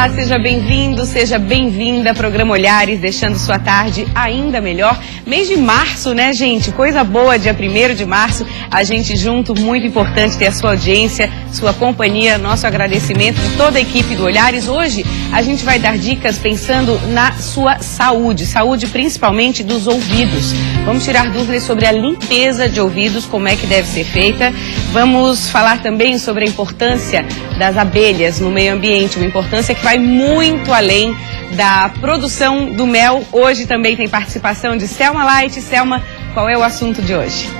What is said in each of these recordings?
Olá, seja bem-vindo, seja bem-vinda. Programa Olhares, deixando sua tarde ainda melhor. Mês de março, né, gente? Coisa boa, dia 1º de março. A gente junto, muito importante ter a sua audiência, sua companhia, nosso agradecimento de toda a equipe do Olhares. Hoje a gente vai dar dicas pensando na sua saúde, saúde principalmente dos ouvidos. Vamos tirar dúvidas sobre a limpeza de ouvidos, como é que deve ser feita. Vamos falar também sobre a importância das abelhas no meio ambiente, uma importância que vai muito além da produção do mel. Hoje também tem participação de Selma Light. Selma, qual é o assunto de hoje?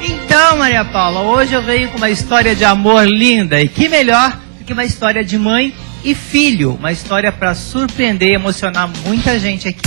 Então, Maria Paula, hoje eu venho com uma história de amor linda. E que melhor do que uma história de mãe e filho. Uma história para surpreender e emocionar muita gente aqui.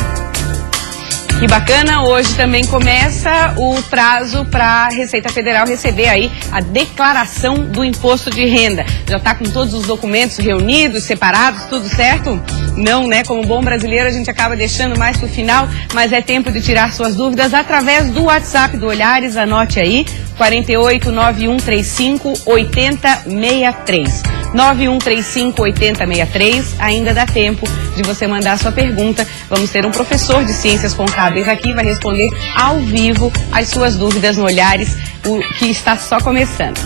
Que bacana, hoje também começa o prazo para a Receita Federal receber aí a declaração do imposto de renda. Já está com todos os documentos reunidos, separados, tudo certo? Não, né? Como bom brasileiro a gente acaba deixando mais para o final, mas é tempo de tirar suas dúvidas através do WhatsApp do Olhares, anote aí, 48 9135 8063. 9135 8063, ainda dá tempo de você mandar a sua pergunta. Vamos ter um professor de ciências contábeis aqui, vai responder ao vivo as suas dúvidas no Olhares, o que está só começando.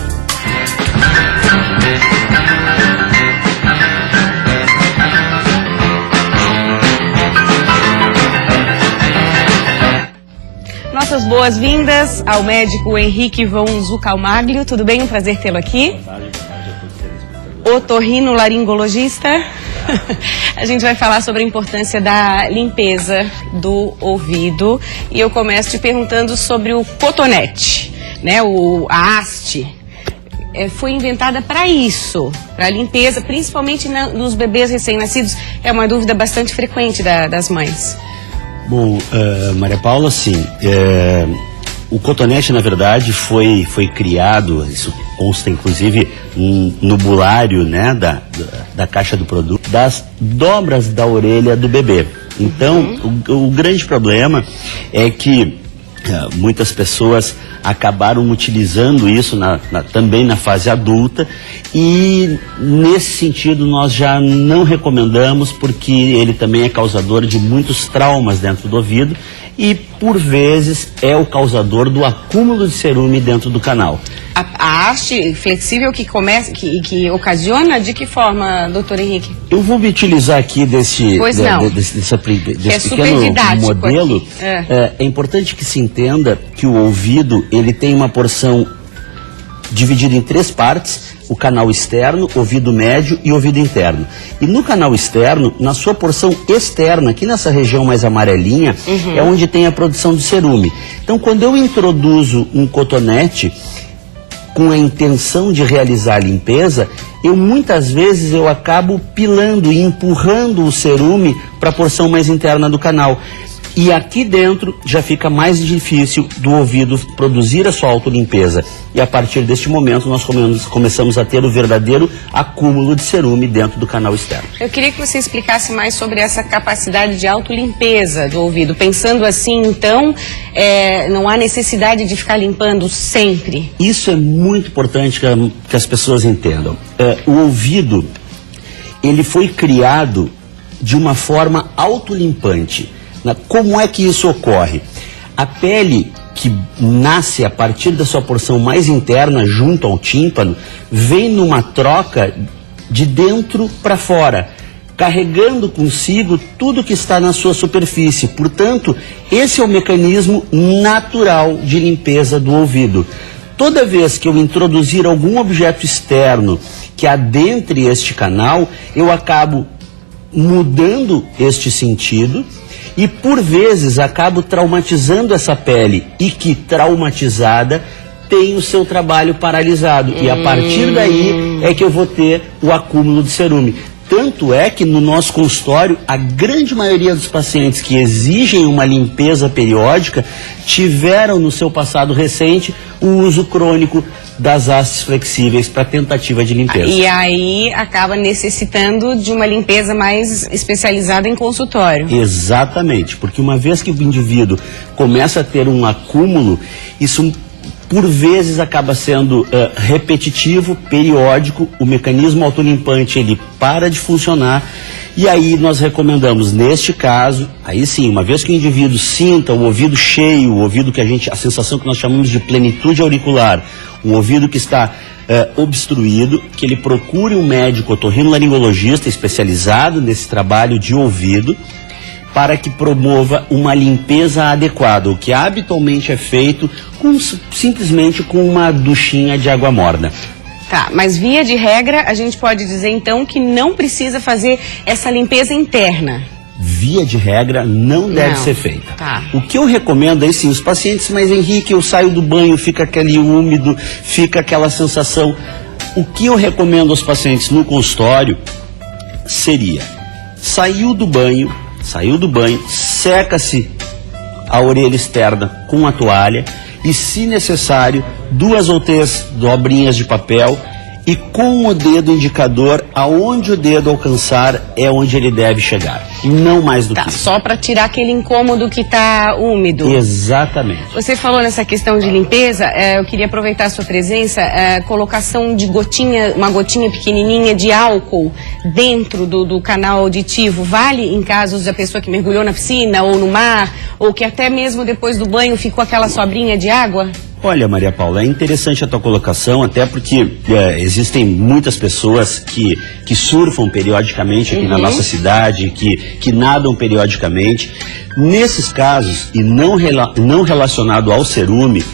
Nossas boas-vindas ao médico Henrique von Zucalmaglio. Tudo bem? Um prazer tê-lo aqui. Otorrinolaringologista. A gente vai falar sobre a importância da limpeza do ouvido. E eu começo te perguntando sobre o cotonete, né? A haste. Foi inventada para isso, para limpeza, principalmente nos bebês recém-nascidos. É uma dúvida bastante frequente das mães. Bom, Maria Paula, sim. O cotonete, na verdade, foi criado, isso consta inclusive no bulário, né, da caixa do produto, das dobras da orelha do bebê. Então, o grande problema é que muitas pessoas acabaram utilizando isso também na fase adulta, e nesse sentido nós já não recomendamos, porque ele também é causador de muitos traumas dentro do ouvido e por vezes é o causador do acúmulo de cerume dentro do canal. A haste flexível que ocasiona, de que forma, doutor Henrique? Eu vou me utilizar aqui desse pequeno modelo. É importante que se entenda que o ouvido, ele tem uma porção dividida em 3 partes: o canal externo, ouvido médio e ouvido interno. E no canal externo, na sua porção externa, aqui nessa região mais amarelinha, é onde tem a produção de cerume. Então, quando eu introduzo um cotonete com a intenção de realizar a limpeza, muitas vezes eu acabo pilando e empurrando o cerume para a porção mais interna do canal. E aqui dentro já fica mais difícil do ouvido produzir a sua autolimpeza. E a partir deste momento nós começamos a ter o verdadeiro acúmulo de cerume dentro do canal externo. Eu queria que você explicasse mais sobre essa capacidade de autolimpeza do ouvido. Pensando assim, então, não há necessidade de ficar limpando sempre? Isso é muito importante que as pessoas entendam. O ouvido, ele foi criado de uma forma autolimpante. Como é que isso ocorre? A pele que nasce a partir da sua porção mais interna, junto ao tímpano, vem numa troca de dentro para fora, carregando consigo tudo que está na sua superfície. Portanto, esse é o mecanismo natural de limpeza do ouvido. Toda vez que eu introduzir algum objeto externo que adentre este canal, eu acabo mudando este sentido, e por vezes acabo traumatizando essa pele, e que traumatizada tem o seu trabalho paralisado. E a partir daí é que eu vou ter o acúmulo de cerume. Tanto é que no nosso consultório, a grande maioria dos pacientes que exigem uma limpeza periódica tiveram no seu passado recente o uso crônico das hastes flexíveis para tentativa de limpeza. E aí acaba necessitando de uma limpeza mais especializada em consultório. Exatamente, porque uma vez que o indivíduo começa a ter um acúmulo, isso por vezes acaba sendo repetitivo, periódico, o mecanismo autolimpante ele para de funcionar E aí nós recomendamos, neste caso, aí sim, uma vez que o indivíduo sinta o ouvido cheio, o ouvido a sensação que nós chamamos de plenitude auricular, um ouvido que está obstruído, que ele procure um médico otorrinolaringologista especializado nesse trabalho de ouvido, para que promova uma limpeza adequada, o que habitualmente é feito simplesmente com uma duchinha de água morna. Tá, mas via de regra, a gente pode dizer então que não precisa fazer essa limpeza interna. Via de regra, não deve ser feita. Tá. O que eu recomendo é sim, os pacientes, mas Henrique, eu saio do banho, fica aquele úmido, fica aquela sensação. O que eu recomendo aos pacientes no consultório seria, saiu do banho, seca-se a orelha externa com a toalha e, se necessário, 2 ou 3 dobrinhas de papel e com o dedo indicador, aonde o dedo alcançar é onde ele deve chegar, não mais do que isso. Só para tirar aquele incômodo que está úmido. Exatamente. Você falou nessa questão de limpeza, eu queria aproveitar a sua presença, colocação de uma gotinha pequenininha de álcool dentro do canal auditivo, vale em casos da pessoa que mergulhou na piscina ou no mar, ou que até mesmo depois do banho ficou aquela sobrinha de água? Olha, Maria Paula, é interessante a tua colocação, até porque existem muitas pessoas que surfam periodicamente aqui na nossa cidade, que nadam periodicamente. Nesses casos, e não relacionado ao cerume,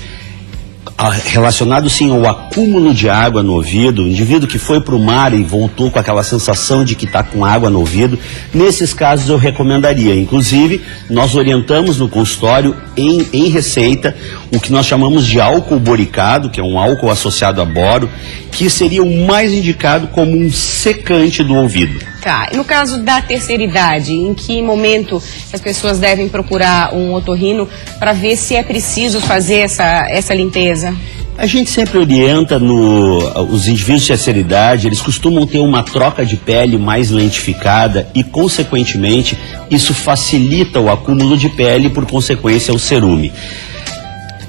relacionado sim ao acúmulo de água no ouvido, o indivíduo que foi para o mar e voltou com aquela sensação de que está com água no ouvido, nesses casos eu recomendaria. Inclusive, nós orientamos no consultório em receita o que nós chamamos de álcool boricado, que é um álcool associado a boro, que seria o mais indicado como um secante do ouvido. Tá, e no caso da terceira idade, em que momento as pessoas devem procurar um otorrino para ver se é preciso fazer essa limpeza? A gente sempre orienta os indivíduos de terceira idade, eles costumam ter uma troca de pele mais lentificada e, consequentemente, isso facilita o acúmulo de pele e, por consequência, o cerume.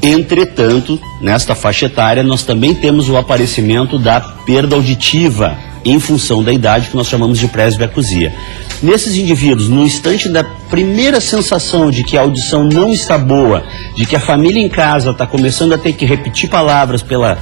Entretanto, nesta faixa etária, nós também temos o aparecimento da perda auditiva em função da idade, que nós chamamos de presbiacusia. Nesses indivíduos, no instante da primeira sensação de que a audição não está boa, de que a família em casa está começando a ter que repetir palavras pela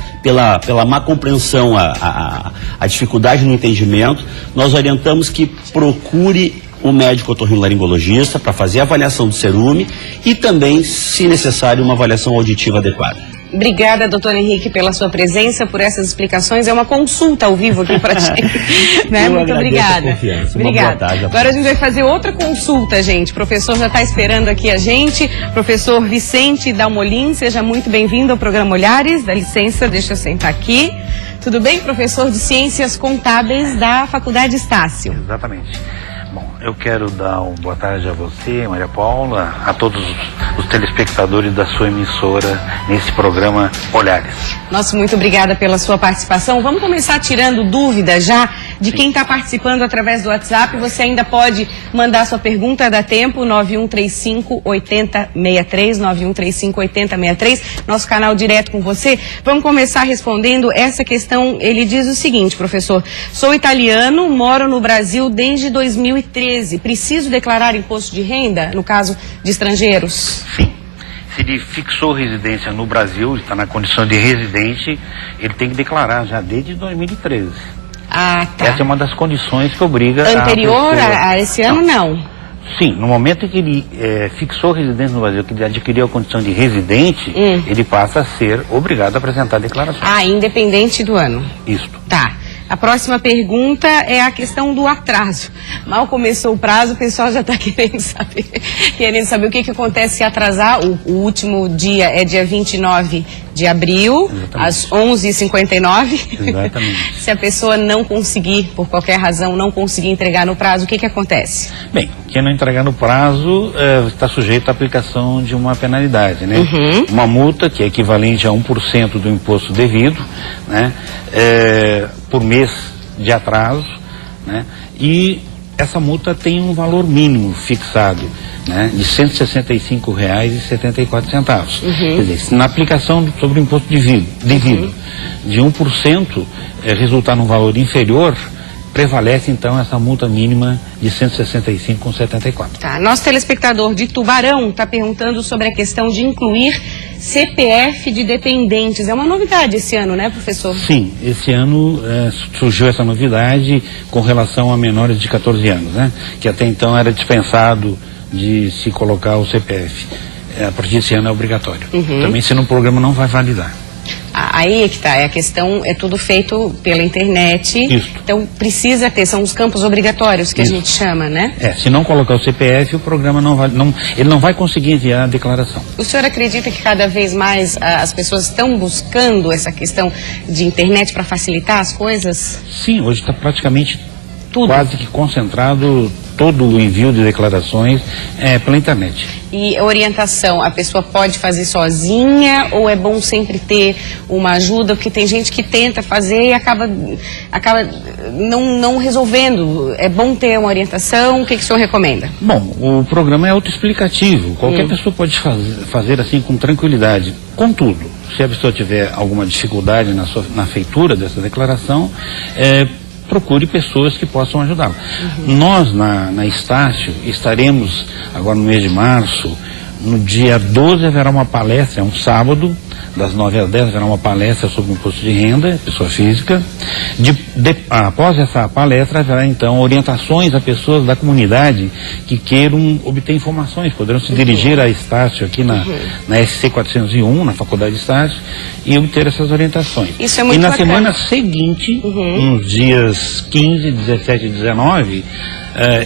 má compreensão, a dificuldade no entendimento, nós orientamos que procure o médico otorrinolaringologista para fazer a avaliação do cerume e também, se necessário, uma avaliação auditiva adequada. Obrigada, doutor Henrique, pela sua presença, por essas explicações. É uma consulta ao vivo aqui para a gente. Né? Muito obrigada. Obrigada. Agora a gente vai fazer outra consulta, gente. O professor já está esperando aqui a gente. Professor Vicente Dalmolin, seja muito bem-vindo ao programa Olhares. Dá licença, deixa eu sentar aqui. Tudo bem, professor de Ciências Contábeis da Faculdade Estácio? Exatamente. Bom, eu quero dar uma boa tarde a você, Maria Paula, a todos os telespectadores da sua emissora nesse programa Olhares. Nossa, muito obrigada pela sua participação. Vamos começar tirando dúvidas já de quem está participando através do WhatsApp. Você ainda pode mandar sua pergunta, dá tempo, 9135-8063, 9135-8063, nosso canal direto com você. Vamos começar respondendo essa questão. Ele diz o seguinte, professor: sou italiano, moro no Brasil desde 2013. Preciso declarar imposto de renda, no caso de estrangeiros? Sim. Se ele fixou residência no Brasil, está na condição de residente, ele tem que declarar já desde 2013. Ah, tá. Essa é uma das condições que obriga anterior a esse ano, não? Sim, no momento em que ele fixou residência no Brasil, que ele adquiriu a condição de residente, ele passa a ser obrigado a apresentar declarações. Ah, independente do ano. Isso. Tá. A próxima pergunta é a questão do atraso. Mal começou o prazo, o pessoal já está querendo saber o que acontece se atrasar. O último dia é dia 29 de abril, às 11h59. Exatamente. Se a pessoa não conseguir, por qualquer razão, não conseguir entregar no prazo, o que acontece? Bem, quem não entregar no prazo está sujeito à aplicação de uma penalidade, né? Uma multa que é equivalente a 1% do imposto devido, né? Por mês de atraso, né? E essa multa tem um valor mínimo fixado, né? De R$ 165,74. Quer dizer, se na aplicação sobre o imposto devido de 1% resultar num valor inferior, prevalece então essa multa mínima de 165,74. Tá, nosso telespectador de Tubarão está perguntando sobre a questão de incluir CPF de dependentes. É uma novidade esse ano, né, professor? Sim, esse ano surgiu essa novidade com relação a menores de 14 anos, né? Que até então era dispensado de se colocar o CPF. A partir desse ano é obrigatório. Também se no programa não vai validar. Aí é que tá, a questão é tudo feito pela internet. Isso. Então precisa ter, são os campos obrigatórios que Isso. a gente chama, né? Se não colocar o CPF, o programa ele não vai conseguir enviar a declaração. O senhor acredita que cada vez mais as pessoas estão buscando essa questão de internet para facilitar as coisas? Sim, hoje está praticamente Tudo. quase que concentrado todo o envio de declarações pela internet. E a orientação, a pessoa pode fazer sozinha ou é bom sempre ter uma ajuda? Porque tem gente que tenta fazer e acaba não resolvendo. É bom ter uma orientação? O que o senhor recomenda? Bom, o programa é autoexplicativo. Qualquer pessoa pode fazer assim com tranquilidade. Contudo, se a pessoa tiver alguma dificuldade na feitura dessa declaração, procure pessoas que possam ajudá-lo. Nós, na Estácio, estaremos agora no mês de março, no dia 12 haverá uma palestra, é um sábado, das 9 às 10 haverá uma palestra sobre o imposto de renda, pessoa física. Após essa palestra haverá então orientações a pessoas da comunidade que queiram obter informações, poderão se dirigir à Estácio aqui na SC 401, na Faculdade de Estácio, e obter essas orientações. Isso é muito e na bacana. semana seguinte, nos dias 15, 17 e 19,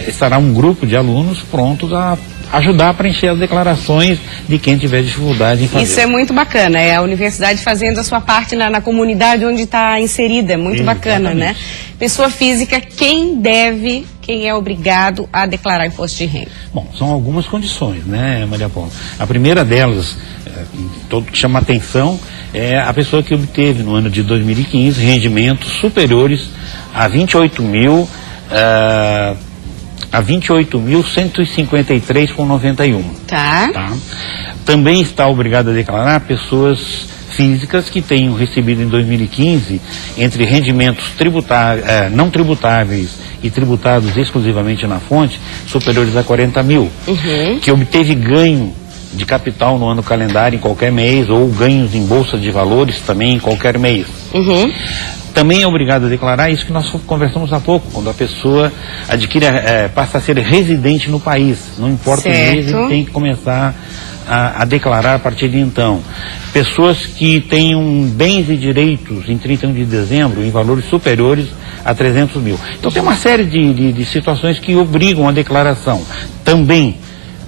estará um grupo de alunos prontos a ajudar a preencher as declarações de quem tiver dificuldade em fazer. Isso é muito bacana, é a universidade fazendo a sua parte na comunidade onde está inserida, é muito bacana, né? Pessoa física, quem é obrigado a declarar imposto de renda? Bom, são algumas condições, né, Maria Paula? A primeira delas, que chama atenção, é a pessoa que obteve no ano de 2015 rendimentos superiores a 28.153,91. Tá. Também está obrigado a declarar pessoas físicas que tenham recebido em 2015 entre rendimentos não tributáveis e tributados exclusivamente na fonte superiores a 40 mil, que obteve ganho de capital no ano calendário em qualquer mês ou ganhos em bolsa de valores também em qualquer mês. Também é obrigado a declarar isso que nós conversamos há pouco, quando a pessoa passa a ser residente no país. Não importa o mês, ele tem que começar a declarar a partir de então. Pessoas que tenham bens e direitos em 31 de dezembro em valores superiores a 300 mil. Então tem uma série de situações que obrigam a declaração. Também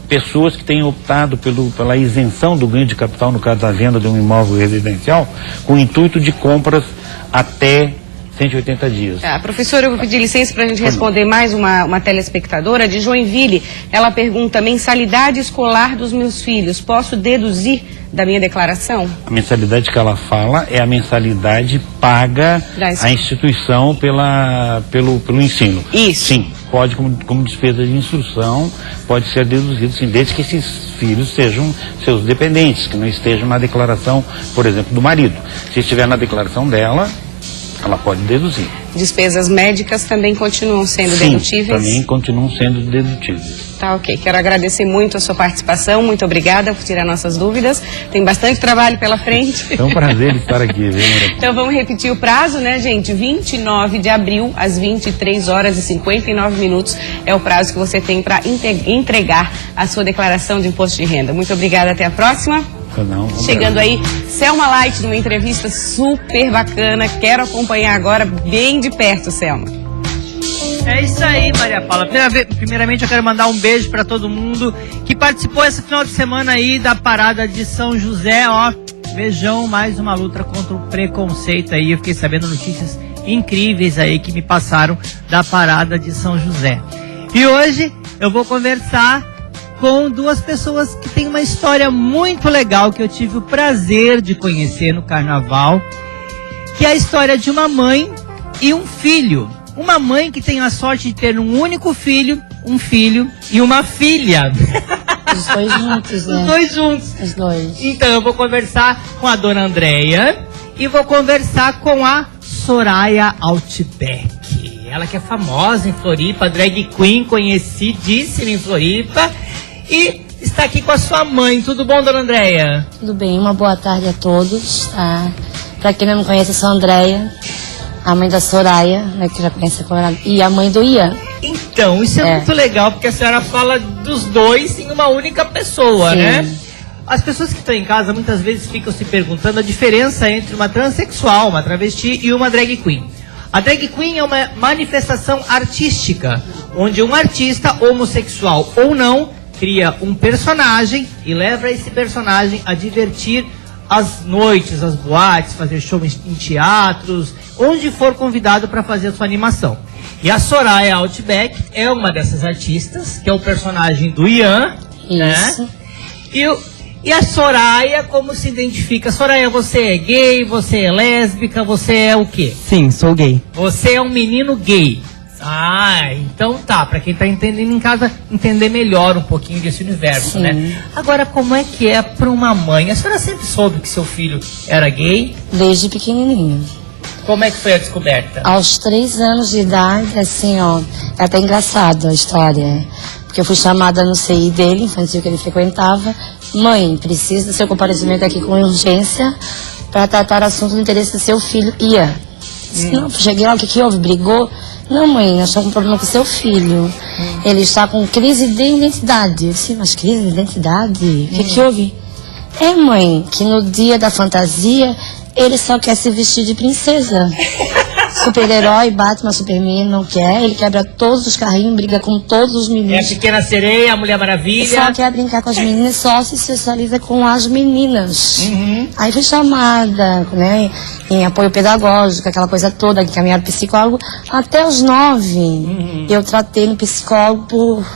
pessoas que tenham optado pela isenção do ganho de capital no caso da venda de um imóvel residencial com o intuito de compras até 180 dias. Tá, professora, eu vou pedir licença para a gente responder mais uma telespectadora de Joinville. Ela pergunta: mensalidade escolar dos meus filhos, posso deduzir da minha declaração? A mensalidade que ela fala é a mensalidade paga à instituição pelo ensino. Isso. Sim, pode como despesa de instrução, pode ser deduzido, sim, desde que esses filhos sejam seus dependentes, que não estejam na declaração, por exemplo, do marido. Se estiver na declaração dela, ela pode deduzir. Despesas médicas também continuam sendo dedutíveis? Também continuam sendo dedutíveis. Tá, ok. Quero agradecer muito a sua participação, muito obrigada por tirar nossas dúvidas. Tem bastante trabalho pela frente. É um prazer estar aqui, viu, Maria? Então vamos repetir o prazo, né, gente? 29 de abril, às 23 horas e 59 minutos é o prazo que você tem para entregar a sua declaração de imposto de renda. Muito obrigada, até a próxima. Chegando aí, Selma Light, numa entrevista super bacana. Quero acompanhar agora bem de perto, Selma. É isso aí, Maria Paula. Primeiramente eu quero mandar um beijo para todo mundo que participou esse final de semana aí da parada de São José, ó. Beijão, mais uma luta contra o preconceito aí. Eu fiquei sabendo notícias incríveis aí que me passaram da parada de São José. E hoje eu vou conversar com duas pessoas que têm uma história muito legal que eu tive o prazer de conhecer no carnaval, que é a história de uma mãe e um filho. Uma mãe que tem a sorte de ter um único filho, um filho e uma filha. Os dois juntos, né? Os dois juntos. Os dois. Então eu vou conversar com a dona Andréia e vou conversar com a Soraya Outback. Ela que é famosa em Floripa, drag queen, conhecidíssima em Floripa. E está aqui com a sua mãe. Tudo bom, dona Andréia? Tudo bem, uma boa tarde a todos. Tá? Pra quem não me conhece, eu sou a Andréia, a mãe da Soraya, né, que já conhece a e a mãe do Ian. Então, isso é muito legal, porque a senhora fala dos dois em uma única pessoa, Sim. né? As pessoas que estão em casa muitas vezes ficam se perguntando a diferença entre uma transexual, uma travesti e uma drag queen. A drag queen é uma manifestação artística, onde um artista, homossexual ou não, cria um personagem e leva esse personagem a divertir as noites, as boates, fazer show em teatros, onde for convidado para fazer a sua animação. E a Soraya Outback é uma dessas artistas, que é o personagem do Ian, Isso. né? E a Soraya, como se identifica? Soraya, você é gay, você é lésbica, você é o quê? Sim, sou gay. Você é um menino gay. Ah, então tá, pra quem tá entendendo em casa, entender melhor um pouquinho desse universo, Sim. né? Agora, como é que é pra uma mãe? A senhora sempre soube que seu filho era gay? Desde pequenininho. Como é que foi a descoberta? Aos 3 anos de idade, assim, ó, é até engraçado a história. Porque eu fui chamada no CI dele, infantil que ele frequentava. Mãe, precisa do seu comparecimento aqui com urgência para tratar assunto do interesse do seu filho, Ian. Não, cheguei lá, o que houve? Brigou? Não, mãe, nós estamos com problema com seu filho. Ele está com crise de identidade. Eu disse, mas crise de identidade? O que houve? É, mãe, que no dia da fantasia ele só quer se vestir de princesa. Super-herói, Batman, Superman, não quer. Ele quebra todos os carrinhos, briga com todos os É a meninos. Pequena Sereia, a Mulher Maravilha. Só quer brincar com as meninas, só se socializa com as meninas. Aí fui chamada, né, em apoio pedagógico, aquela coisa toda, de caminhar psicólogo. Até os 9, eu tratei no psicólogo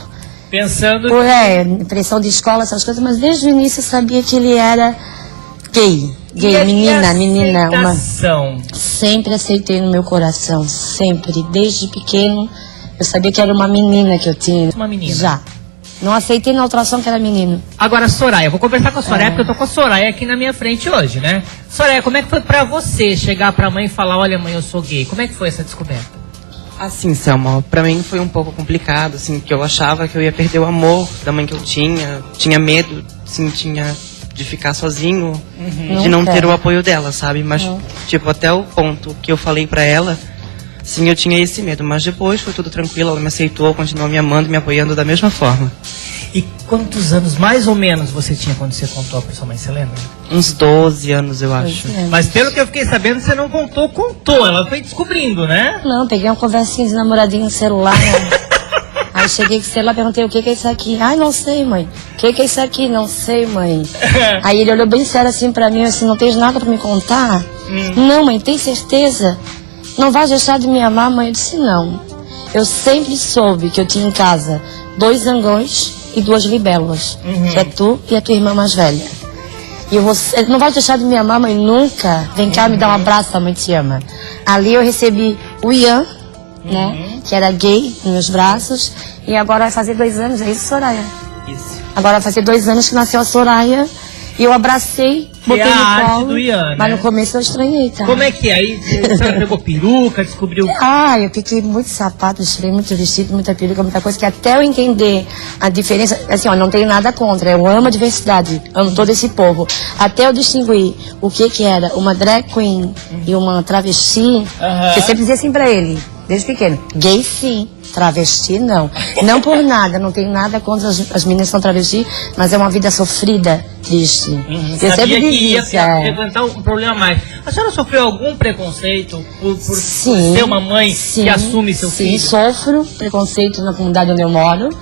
Pensando por pressão de escola, essas coisas, mas desde o início eu sabia que ele era gay. Gay, menina, uma... aceitação. Sempre aceitei no meu coração, sempre, desde pequeno, eu sabia que era uma menina que eu tinha. Uma menina. Já. Não aceitei na ultrassom que era menino. Agora, Soraya, eu vou conversar com a Soraya, porque eu tô com a Soraya aqui na minha frente hoje, né? Soraya, como é que foi pra você chegar pra mãe e falar, olha mãe, eu sou gay? Como é que foi essa descoberta? Assim, Selma, pra mim foi um pouco complicado, assim, porque eu achava que eu ia perder o amor da mãe que eu tinha medo, assim, de ficar sozinho, de não ter o apoio dela, sabe? Mas, tipo, até o ponto que eu falei pra ela, sim, eu tinha esse medo, mas depois foi tudo tranquilo, ela me aceitou, continuou me amando, me apoiando da mesma forma. E quantos anos, mais ou menos, você tinha quando você contou pra sua mãe, você lembra? Uns 12 anos, eu acho. Mas pelo que eu fiquei sabendo, você não contou, ela foi descobrindo, né? Não, peguei uma conversinha de namoradinho no celular. Né? Aí cheguei com o celular, perguntei o que é isso aqui. Ai, não sei, mãe. O que é isso aqui? Não sei, mãe. Aí ele olhou bem sério assim pra mim, assim, não tens nada pra me contar? Não, mãe, tem certeza? Não vai deixar de me amar, mãe? Eu disse, não. Eu sempre soube que eu tinha em casa 2 zangões e 2 libélulas. Que é tu e a tua irmã mais velha. E você não vai deixar de me amar, mãe, nunca. Vem cá, me dá um abraço, a mãe te ama. Ali eu recebi o Ian, né, que era gay, nos meus braços. E agora vai fazer 2 anos, é isso, Soraya? Isso. Agora vai fazer 2 anos que nasceu a Soraya. E eu abracei, botei é a no arte colo. do Ian, mas né? no começo eu estranhei, tá? Como é que é? Aí a senhora pegou peruca, descobriu... Ah, eu piquei muito sapato, tirei muito vestido, muita peruca, muita coisa, que até eu entender a diferença, assim, ó, não tenho nada contra, eu amo a diversidade, amo todo esse povo. Até eu distinguir o que era uma drag queen e uma travesti, eu sempre dizia assim pra ele, desde pequeno, gay sim, travesti não. Não por nada, não tenho nada contra as meninas que são travesti, mas é uma vida sofrida, triste. Eu Sabia sempre que dizia ia isso, é. frequentar um problema a mais. A senhora sofreu algum preconceito por Sim, ser uma mãe sim, que assume seu sim, filho? sofro preconceito na comunidade onde eu moro.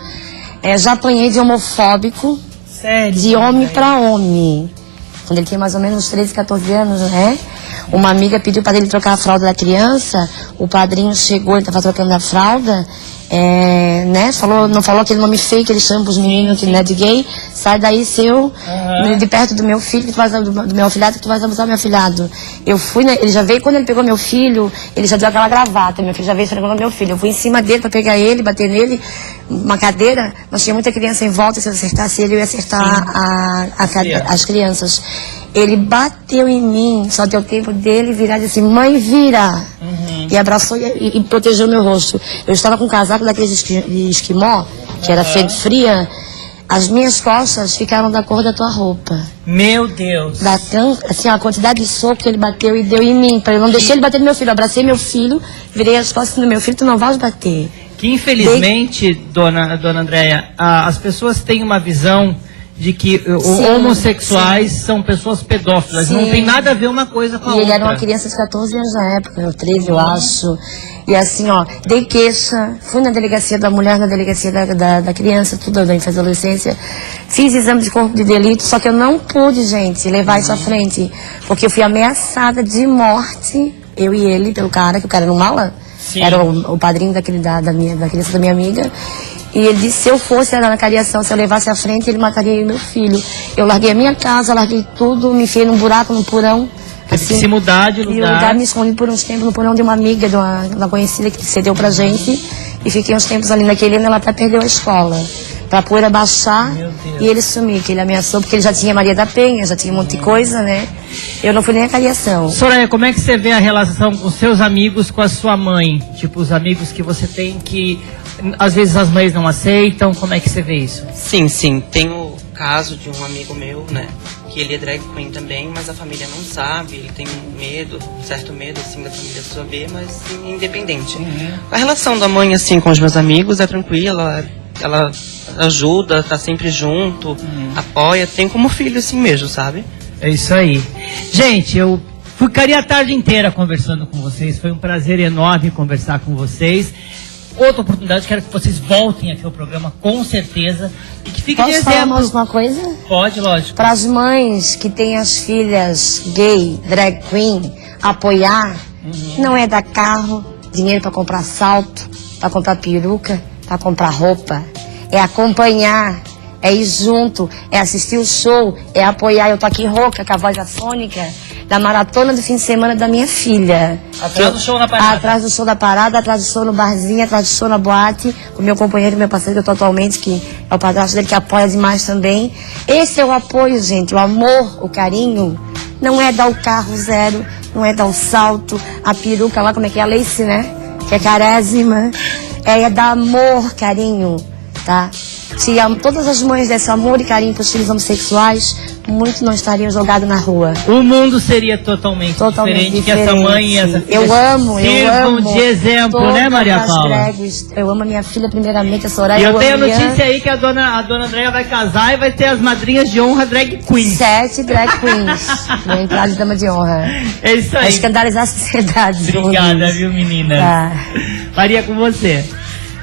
Já apanhei de homofóbico, Sério? de homem para homem. Quando ele tinha mais ou menos 13, 14 anos, né? Uma amiga pediu para ele trocar a fralda da criança, o padrinho chegou, ele estava trocando a fralda, né? Não falou aquele nome feio que ele chama os meninos que não é de gay, sai daí de perto do meu filho, que tu vai, do meu afilhado, que tu vai abusar meu afilhado. Eu fui, né? Ele já veio, quando ele pegou meu filho, ele já deu aquela gravata, meu filho já veio esfregando meu filho. Eu fui em cima dele para pegar ele, bater nele, uma cadeira, mas tinha muita criança em volta, se eu acertasse ele, eu ia acertar as crianças. Ele bateu em mim, só deu tempo dele virar e disse, mãe, vira. E abraçou e protegeu meu rosto. Eu estava com um casaco daqueles de esquimó, que era fria. As minhas costas ficaram da cor da tua roupa. Meu Deus. Assim, a quantidade de soco que ele bateu e deu em mim. Para eu não deixar ele bater no meu filho. Eu abracei meu filho, virei as costas do meu filho, tu não vais bater. Que infelizmente, dona Andréia, as pessoas têm uma visão de que homossexuais são pessoas pedófilas. Não tem nada a ver uma coisa com a outra. E ele era uma criança de 14 anos na época, 13 eu acho. E assim, ó, dei queixa, fui na delegacia da mulher, na delegacia da criança, tudo da infância e adolescência. Fiz exame de corpo de delito, só que eu não pude, gente, levar isso à frente. Porque eu fui ameaçada de morte, eu e ele, pelo cara, que o cara era um mala. Sim. Era o padrinho da criança da minha amiga. E ele disse, se eu fosse na cariação, se eu levasse à frente, ele mataria eu e meu filho. Eu larguei a minha casa, larguei tudo, me enfiei num buraco, num porão. Assim, se mudar de lugar. E o lugar me escondi por uns tempos no porão de uma amiga, de uma conhecida que cedeu pra gente. E fiquei uns tempos ali naquele ano, ela até perdeu a escola. Pra poeira baixar e ele sumir, que ele ameaçou, porque ele já tinha Maria da Penha, já tinha um monte de coisa, né? Eu não fui nem a cariação. Soraya, como é que você vê a relação com seus amigos, com a sua mãe? Tipo, os amigos que você tem que, às vezes as mães não aceitam, como é que você vê isso? Sim, tem o caso de um amigo meu, né? Que ele é drag queen também, mas a família não sabe, ele tem medo, certo medo, assim, da família saber, mas sim, independente. A relação da mãe, assim, com os meus amigos é tranquila, ela ajuda, tá sempre junto, apoia, tem como filho assim mesmo, sabe? É isso aí. Gente, eu ficaria a tarde inteira conversando com vocês, foi um prazer enorme conversar com vocês. Outra oportunidade, quero que vocês voltem aqui ao programa, com certeza. E que fique de exemplo. Posso falar mais uma coisa? Pode, lógico. Para as mães que têm as filhas gay, drag queen, apoiar, não é dar carro, dinheiro para comprar salto, para comprar peruca, para comprar roupa. É acompanhar, é ir junto, é assistir o show, é apoiar. Eu tô aqui rouca, com a voz afônica, da maratona do fim de semana da minha filha. Atrás do show na parada. Atrás do show da parada, atrás do show no barzinho, atrás do show na boate, com meu companheiro, meu parceiro, que eu tô atualmente, que é o padrasto dele, que apoia demais também. Esse é o apoio, gente, o amor, o carinho. Não é dar o carro zero, não é dar o salto, a peruca lá, como é que é a lace, né? Que é carésima. É dar amor, carinho, tá? Se todas as mães desse amor e carinho para os filhos homossexuais, muitos não estariam jogados na rua. O mundo seria totalmente diferente. Que essa mãe e essa filha eu amo de exemplo, né, Maria Paula? Drags. Eu amo a minha filha, primeiramente, a Soraya. E eu tenho a notícia aí que a dona Andréia vai casar e vai ter as madrinhas de honra drag queens. 7 drag queens. Vou entrar de dama de honra. É isso aí. Vai escandalizar a sociedade. Obrigada, viu, menina? Tá. Maria, com você.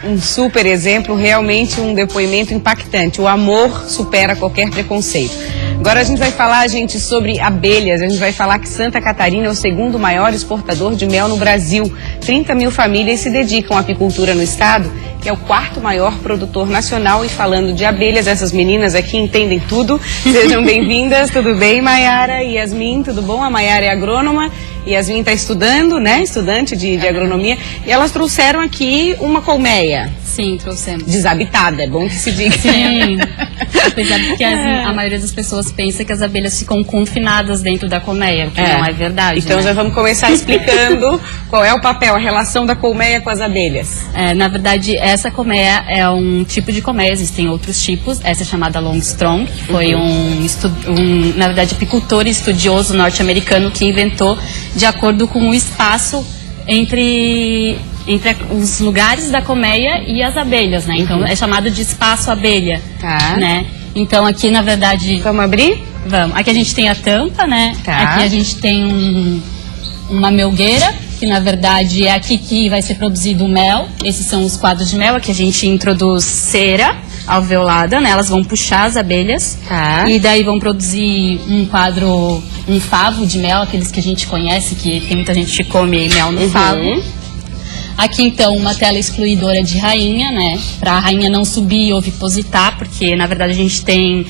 Um super exemplo, realmente um depoimento impactante. O amor supera qualquer preconceito. Agora a gente vai falar, gente, sobre abelhas. A gente vai falar que Santa Catarina é o segundo maior exportador de mel no Brasil. 30 mil famílias se dedicam à apicultura no estado, que é o quarto maior produtor nacional. E falando de abelhas, essas meninas aqui entendem tudo. Sejam bem-vindas. Tudo bem, Maiara e Yasmin? Tudo bom? A Maiara é agrônoma. Yasmin está estudando, né? Estudante de agronomia. E elas trouxeram aqui uma colmeia. Sim, trouxemos. Desabitada, é bom que se diga. Sim. Apesar de que a maioria das pessoas pensa que as abelhas ficam confinadas dentro da colmeia, o que não é verdade. Então, né? Já vamos começar explicando qual é o papel, a relação da colmeia com as abelhas. Na verdade, essa colmeia é um tipo de colmeia, existem outros tipos. Essa é chamada Longstrong, que foi na verdade, apicultor e estudioso norte-americano que inventou de acordo com o espaço entre os lugares da colmeia e as abelhas, né? Então é chamado de espaço abelha, né? Então aqui, na verdade... Vamos abrir? Vamos. Aqui a gente tem a tampa, né? Aqui a gente tem uma melgueira, que na verdade é aqui que vai ser produzido o mel. Esses são os quadros de mel. Aqui a gente introduz cera alveolada, né? Elas vão puxar as abelhas e daí vão produzir um favo de mel, aqueles que a gente conhece, que tem muita gente que come mel no favo. Aqui, então, uma tela excluidora de rainha, né? Para a rainha não subir e ovipositar, porque, na verdade, a gente tem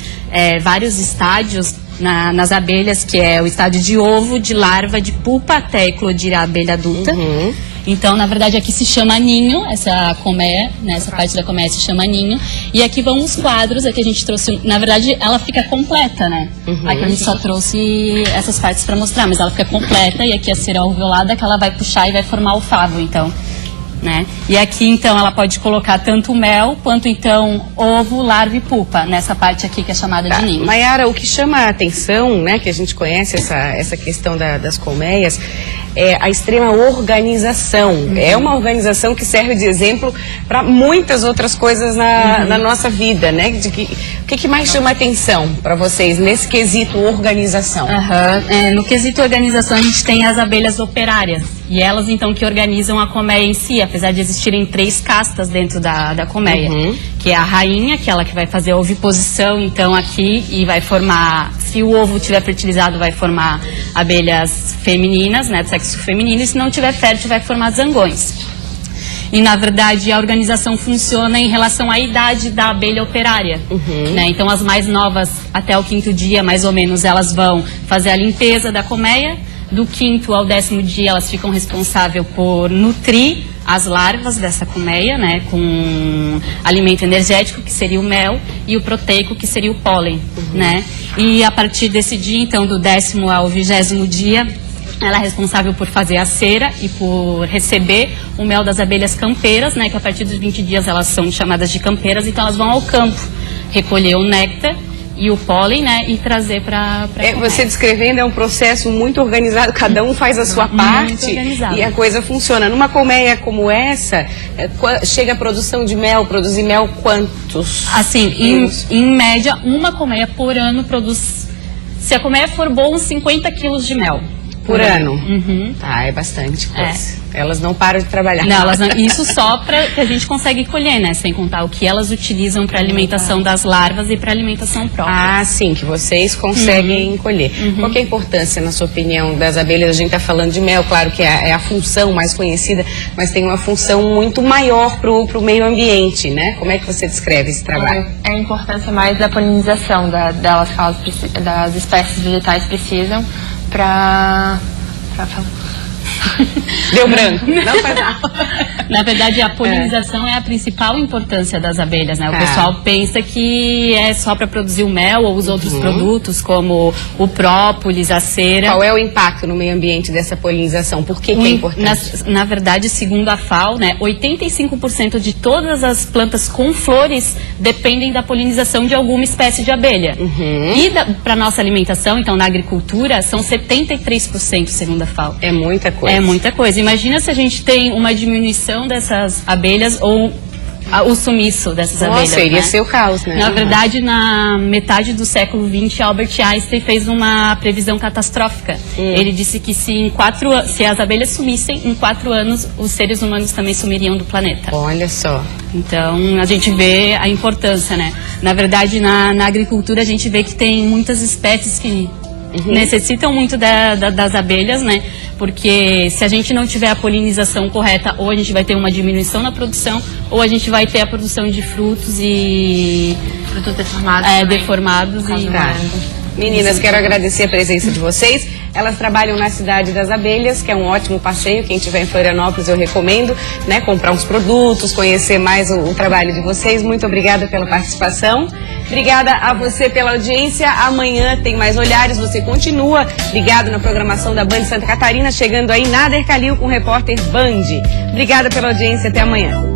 vários estádios nas abelhas, que é o estádio de ovo, de larva, de pupa, até eclodir a abelha adulta. Então, na verdade, aqui se chama ninho, essa colmeia, né, essa parte da colmeia se chama ninho. E aqui vão os quadros, aqui a gente trouxe, na verdade, ela fica completa, né? Aqui a gente só trouxe essas partes para mostrar, mas ela fica completa. E aqui a cera alveolada que ela vai puxar e vai formar o favo, então. Né? E aqui, então, ela pode colocar tanto mel, quanto, então, ovo, larva e pupa, nessa parte aqui que é chamada de ninho. Mayara, o que chama a atenção, né, que a gente conhece essa questão das colmeias, é a extrema organização. É uma organização que serve de exemplo para muitas outras coisas na nossa vida, né? O que mais chama a atenção para vocês nesse quesito organização? No quesito organização, a gente tem as abelhas operárias. E elas, então, que organizam a colmeia em si, apesar de existirem 3 castas dentro da colmeia. Que é a rainha, que é ela que vai fazer a oviposição, então, aqui, e vai formar, se o ovo tiver fertilizado, vai formar abelhas femininas, né, do sexo feminino, e se não tiver fértil, vai formar zangões. E, na verdade, a organização funciona em relação à idade da abelha operária. Né? Então, as mais novas, até o 5º dia, mais ou menos, elas vão fazer a limpeza da colmeia. Do 5º ao 10º dia, elas ficam responsáveis por nutrir as larvas dessa colmeia, né, com alimento energético, que seria o mel, e o proteico, que seria o pólen, né? E a partir desse dia, então, do 10º ao 20º dia, ela é responsável por fazer a cera e por receber o mel das abelhas campeiras, né, que a partir dos 20 dias elas são chamadas de campeiras, então elas vão ao campo recolher o néctar e o pólen, né, e trazer para você descrevendo é um processo muito organizado, cada um faz a sua parte e a coisa funciona. Numa colmeia como essa, chega a produção de mel, produzir mel quantos? Assim, em média, uma colmeia por ano produz, se a colmeia for boa, uns 50 quilos de mel. Por ano? Tá, é bastante coisa. Elas não param de trabalhar. Não, elas não, isso só para que a gente consegue colher, né? Sem contar o que elas utilizam para alimentação das larvas e para alimentação própria. Ah, sim, que vocês conseguem colher. Qual que é a importância, na sua opinião, das abelhas? A gente está falando de mel, claro que é a função mais conhecida, mas tem uma função muito maior para o meio ambiente, né? Como é que você descreve esse trabalho? É a importância mais da polinização delas, que das espécies vegetais precisam para falar. Deu branco. Não faz nada. Na verdade, a polinização é a principal importância das abelhas, né? O pessoal pensa que é só para produzir o mel ou os outros produtos, como o própolis, a cera. Qual é o impacto no meio ambiente dessa polinização? Por que é importante? Na verdade, segundo a FAO, né, 85% de todas as plantas com flores dependem da polinização de alguma espécie de abelha. E para nossa alimentação, então, na agricultura, são 73%, segundo a FAO. É muita coisa. É muita coisa. Imagina se a gente tem uma diminuição dessas abelhas ou o sumiço dessas abelhas. Nossa, iria ser o caos, né? Na verdade, na metade do século XX, Albert Einstein fez uma previsão catastrófica. Ele disse que se as abelhas sumissem, em 4 anos, os seres humanos também sumiriam do planeta. Olha só. Então, a gente vê a importância, né? Na verdade, na agricultura, a gente vê que tem muitas espécies que necessitam muito das abelhas, né? Porque se a gente não tiver a polinização correta, ou a gente vai ter uma diminuição na produção, ou a gente vai ter a produção de frutos e... Frutos deformados. Deformados e... Meninas, quero agradecer a presença de vocês. Elas trabalham na Cidade das Abelhas, que é um ótimo passeio. Quem estiver em Florianópolis, eu recomendo, né, comprar uns produtos, conhecer mais o trabalho de vocês. Muito obrigada pela participação. Obrigada a você pela audiência. Amanhã tem mais Olhares. Você continua ligado na programação da Band Santa Catarina, chegando aí Nader Calil com o repórter Band. Obrigada pela audiência. Até amanhã.